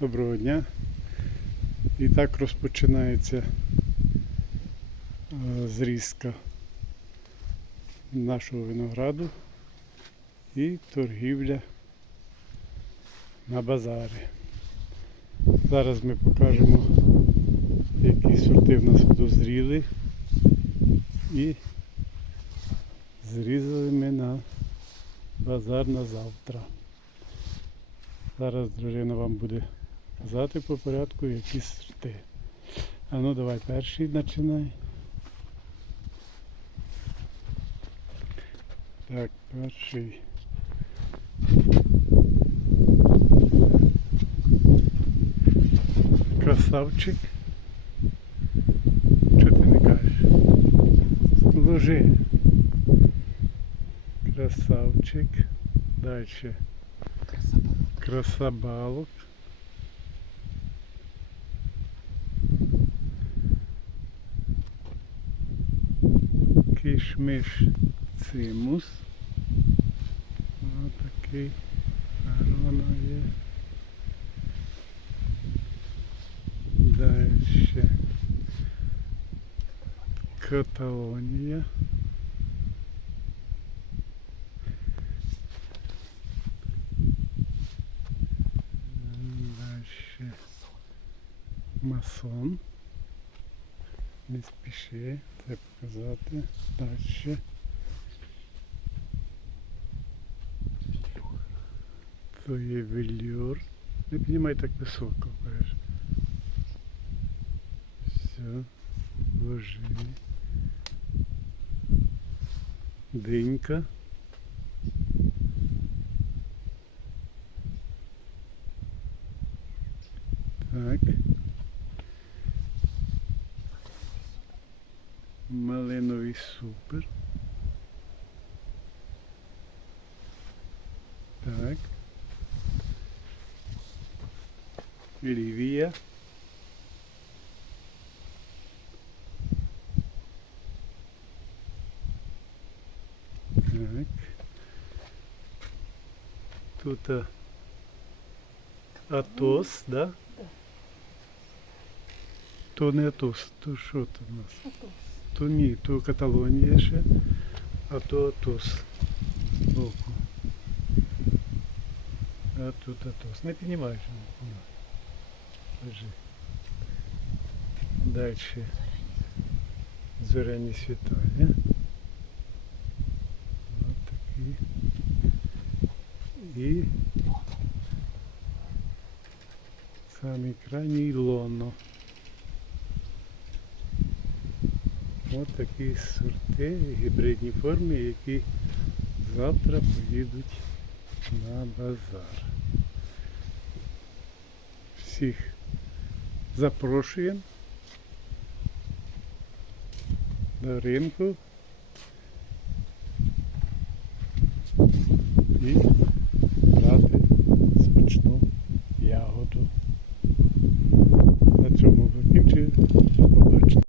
Доброго дня. І так розпочинається е, зрізка нашого винограду і торгівля на базарі. Зараз ми покажемо, які сорти в нас дозріли і зрізали ми на базар на завтра. Зараз дружина вам буде казати по порядку, які сорти. А ну давай перший починай. Так, перший. Красавчик. Що ти не кажеш? Ложи. Красавчик. Дальше. Красабалок. Кишмиш цимус. Ось такий. Гарно воно є. Дальше. Каталонія. Дальше. Масон. Не спіши, треба показати. Дальше. То є вельюр. Не піднімай так високо, береш. Все. Ложи. Динька. Так. Супер. Так. Лівія. Так. Тут а, Атос, да? То не Атос, то що там у нас? То ні, то Каталонія ще, а то Атос збоку. А тут Атос. Не піднімаєш. Лежи. Дальше. Зоряні світання. Ось такі. І самий крайній лоно. Ось такі сорти, гібридні форми, які завтра поїдуть на базар. Всіх запрошуємо до ринку і